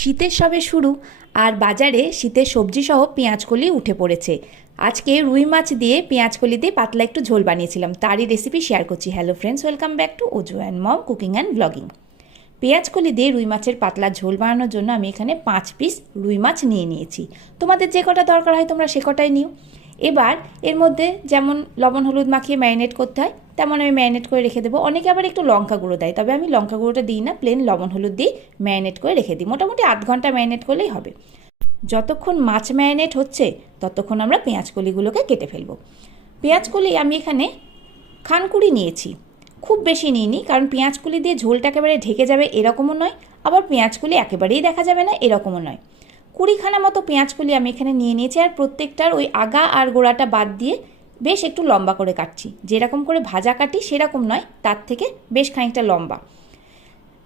শীতের সবে শুরু আর বাজারে শীতের সবজি সহ পেঁয়াজকলি উঠে পড়েছে। আজকে রুই মাছ দিয়ে পেঁয়াজকলি দিয়ে পাতলা একটু ঝোল বানিয়েছিলাম, তারই রেসিপি শেয়ার করছি। Hello friends, welcome back to Aju and mom cooking and blogging. পেঁয়াজকলি দিয়ে রুই মাছের পাতলা ঝোল বানানোর জন্য আমি এখানে 5 পিস রুই মাছ নিয়ে নিয়েছি। তোমাদের যে কটা দরকার হয় তোমরা সে কটাই নিও। এবার এর মধ্যে যেমন লবণ হলুদ মাখিয়ে ম্যারিনেট করতে হয় তেমন আমি ম্যারিনেট করে রেখে দেবো। অনেকে আবার একটু লঙ্কা গুঁড়ো দেয়, তবে আমি লঙ্কা গুঁড়োটা দিই না, প্লেন লবণ হলুদ দিয়ে ম্যারিনেট করে রেখে দিই। মোটামুটি আধ ঘন্টা ম্যারিনেট করলেই হবে। যতক্ষণ মাছ ম্যারিনেট হচ্ছে ততক্ষণ আমরা পেঁয়াজকলিগুলোকে কেটে ফেলবো। পেঁয়াজকলি আমি এখানে খানকুড়ি নিয়েছি, খুব বেশি নিইনি, কারণ পেঁয়াজকলি দিয়ে ঝোলটা একেবারে ঢেকে যাবে এরকমও নয়, আবার পেঁয়াজকলি একেবারেই দেখা যাবে না এরকমও নয়। 20খানা মতো পেঁয়াজকলি আমি এখানে নিয়ে নিয়েছি, আর প্রত্যেকটার ওই আগা আর গোড়াটা বাদ দিয়ে বেশ একটু লম্বা করে কাটছি। যেরকম করে ভাজা কাটি সেরকম নয়, তার থেকে বেশ খানিকটা লম্বা।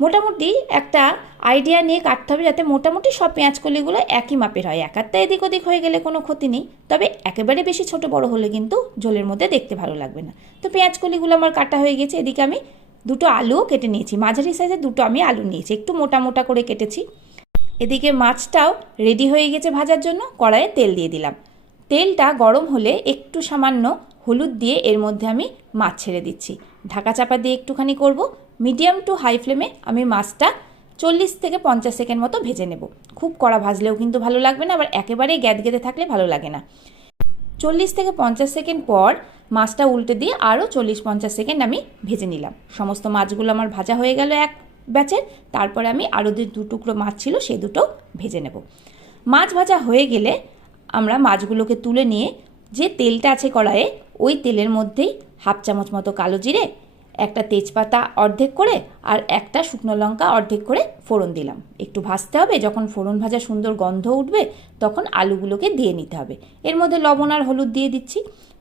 মোটামুটি একটা আইডিয়া নিয়ে কাটতে হবে যাতে মোটামুটি সব পেঁয়াজকলিগুলো একই মাপের হয়। একাত্তা এদিক ওদিক হয়ে গেলে কোনো ক্ষতি নেই, তবে একেবারে বেশি ছোট বড় হলে কিন্তু ঝোলের মধ্যে দেখতে ভালো লাগবে না। তো পেঁয়াজকলিগুলো আমার কাটা হয়ে গেছে। এদিকে আমি দুটো আলুও কেটে নিয়েছি, মাঝারি সাইজের দুটো আমি আলু নিয়েছি, একটু মোটা মোটা করে কেটেছি। এদিকে মাছটাও রেডি হয়ে গেছে ভাজার জন্য। কড়াইয়ে তেল দিয়ে দিলাম। তেলটা গরম হলে একটু সামান্য হলুদ দিয়ে এর মধ্যে আমি মাছ ছেড়ে দিচ্ছি। ঢাকা চাপা দিয়ে একটুখানি করব। মিডিয়াম টু হাই ফ্লেমে আমি মাছটা 40 থেকে 50 সেকেন্ড মতো ভেজে নেব। খুব কড়া ভাজলেও কিন্তু ভালো লাগবে না, আবার একেবারেই গ্যাদগেদে থাকলে ভালো লাগে না। 40 থেকে 50 সেকেন্ড পর মাছটা উল্টে দিয়ে আরও 40-50 সেকেন্ড আমি ভেজে নিলাম। সমস্ত মাছগুলো আমার ভাজা হয়ে গেল এক ব্যাচের। তারপরে আমি আরও যে 2 টুকরো মাছ ছিল সেই দুটো ভেজে নেব। মাছ ভাজা হয়ে গেলে আমরা মাছগুলোকে তুলে নিয়ে যে তেলটা আছে কড়াইয়ে, ওই তেলের মধ্যেই হাফ চামচ মতো কালো জিরে, একটা তেজপাতা অর্ধেক করে আর একটা শুকনো লঙ্কা অর্ধেক করে ফোড়ন দিলাম। একটু ভাজতে হবে, যখন ফোড়ন ভাজা সুন্দর গন্ধ উঠবে তখন আলুগুলোকে দিয়ে নিতে হবে। এর মধ্যে লবণ আর হলুদ দিয়ে দিচ্ছি।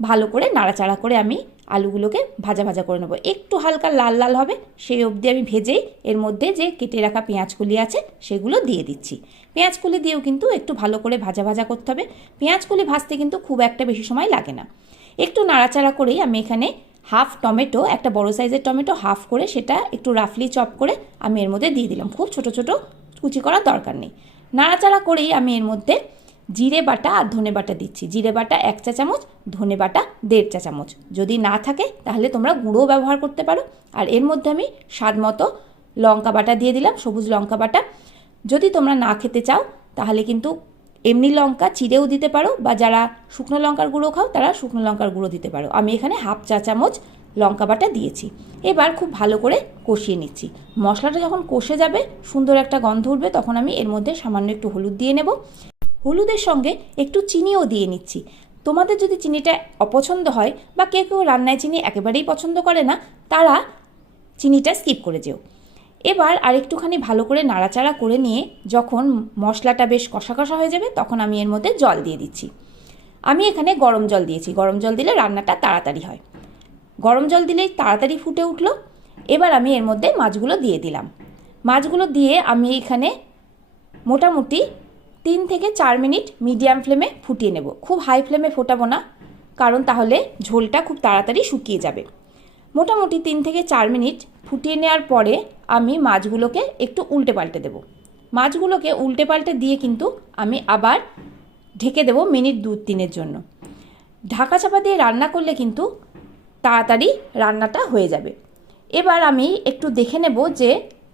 ভালো করে নাড়াচাড়া করে আমি আলুগুলোকে ভাজা ভাজা করে নেবো। একটু হালকা লাল লাল হবে সেই অবধি আমি ভেজেই এর মধ্যে যে কেটে রাখা পেঁয়াজকলি আছে সেগুলো দিয়ে দিচ্ছি। পেঁয়াজকলি দিয়েও কিন্তু একটু ভালো করে ভাজা ভাজা করতে হবে। পেঁয়াজকলি ভাজতে কিন্তু খুব একটা বেশি সময় লাগে না। একটু নাড়াচাড়া করেই আমি এখানে হাফ টমেটো, একটা বড় সাইজের টমেটো হাফ করে সেটা একটু রাফলি চপ করে আমি এর মধ্যে দিয়ে দিলাম। খুব ছোট ছোট কুচি করার দরকার নেই। নাড়াচাড়া করেই আমি এর মধ্যে জিরে বাটা আর ধনে বাটা দিচ্ছি। জিরে বাটা 1 চা চামচ, ধনে বাটা 1.5 চা চামচ। যদি না থাকে তাহলে তোমরা গুঁড়োও ব্যবহার করতে পারো। আর এর মধ্যে আমি স্বাদ মতো লঙ্কা বাটা দিয়ে দিলাম, সবুজ লঙ্কা বাটা। যদি তোমরা না খেতে চাও তাহলে কিন্তু এমনি লঙ্কা চিড়েও দিতে পারো, বা যারা শুকনো লঙ্কার গুঁড়ো খাও তারা শুকনো লঙ্কার গুঁড়ো দিতে পারো। আমি এখানে হাফ চা চামচ লঙ্কা বাটা দিয়েছি। এবার খুব ভালো করে কষিয়ে নিচ্ছি। মশলাটা যখন কষে যাবে, সুন্দর একটা গন্ধ উঠবে, তখন আমি এর মধ্যে সামান্য একটু হলুদ দিয়ে নেব। হলুদের সঙ্গে একটু চিনিও দিয়ে নিচ্ছি। তোমাদের যদি চিনিটা অপছন্দ হয় বা কেউ কেউ রান্নায় চিনি একেবারেই পছন্দ করে না, তারা চিনিটা স্কিপ করে যেও। এবার আরেকটুখানি ভালো করে নাড়াচাড়া করে নিয়ে যখন মশলাটা বেশ কষা কষা হয়ে যাবে তখন আমি এর মধ্যে জল দিয়ে দিচ্ছি। আমি এখানে গরম জল দিয়েছি। গরম জল দিলে রান্নাটা তাড়াতাড়ি হয়। গরম জল দিলেই তাড়াতাড়ি ফুটে উঠলো। এবার আমি এর মধ্যে মাছগুলো দিয়ে দিলাম। মাছগুলো দিয়ে আমি এখানে মোটামুটি 3 থেকে 4 মিনিট মিডিয়াম ফ্লেমে ফুটিয়ে নেব। খুব হাই ফ্লেমে ফোটাবো না, কারণ তাহলে ঝোলটা খুব তাড়াতাড়ি শুকিয়ে যাবে। মোটামুটি 3 থেকে 4 মিনিট ফুটিয়ে নেওয়ার পরে আমি মাছগুলোকে একটু উল্টে পাল্টে দেবো। মাছগুলোকে উল্টে পাল্টে দিয়ে কিন্তু আমি আবার ঢেকে দেবো মিনিট 2-3-এর জন্য। ঢাকা চাপা দিয়ে রান্না করলে কিন্তু তাড়াতাড়ি রান্নাটা হয়ে যাবে। এবার আমি একটু দেখে নেব যে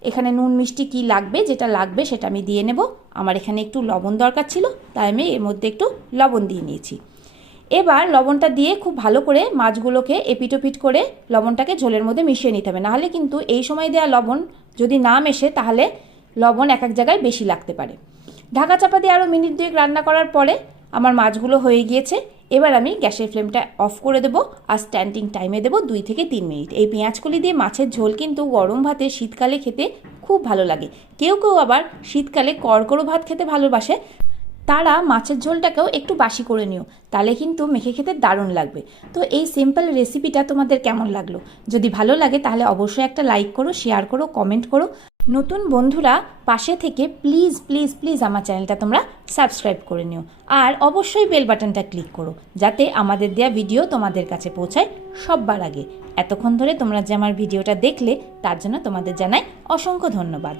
এখানে নুন মিষ্টি কী লাগবে, যেটা লাগবে সেটা আমি দিয়ে নেব। আমার এখানে একটু লবণ দরকার ছিল, তাই আমি এর মধ্যে একটু লবণ দিয়ে নিয়েছি। এবার লবণটা দিয়ে খুব ভালো করে মাছগুলোকে এপিটোপিট করে লবণটাকে ঝোলের মধ্যে মিশিয়ে নিতে হবে। নাহলে কিন্তু এই সময় দেওয়া লবণ যদি না মেশে তাহলে লবণ এক এক জায়গায় বেশি লাগতে পারে। ঢাকা চাপা দিয়ে আরও মিনিট 2 রান্না করার পরে আমার মাছগুলো হয়ে গিয়েছে। এবার আমি গ্যাসের ফ্লেমটা অফ করে দেবো আর স্ট্যান্ডিং টাইমে দেবো 2 থেকে 3 মিনিট। এই পেঁয়াজকলি দিয়ে মাছের ঝোল কিন্তু গরম ভাতে শীতকালে খেতে খুব ভালো লাগে। কেউ কেউ আবার শীতকালে কড়কড়ো ভাত খেতে ভালোবাসে, তারা মাছের ঝোলটাকেও একটু বাসি করে নিও, তাহলে কিন্তু মেখে খেতে দারুণ লাগবে। তো এই সিম্পল রেসিপিটা তোমাদের কেমন লাগলো? যদি ভালো লাগে তাহলে অবশ্যই একটা লাইক করো, শেয়ার করো, কমেন্ট করো। নতুন বন্ধুরা পাশে থেকে প্লিজ প্লিজ প্লিজ আমার চ্যানেলটা তোমরা সাবস্ক্রাইব করে নিও। আর অবশ্যই বেল বাটনটা ক্লিক করো যাতে আমাদের দেওয়া ভিডিও তোমাদের কাছে পৌঁছায় সববার আগে। এতক্ষণ ধরে তোমরা যে আমার ভিডিওটা দেখলে তার জন্য তোমাদের জানাই অসংখ্য ধন্যবাদ।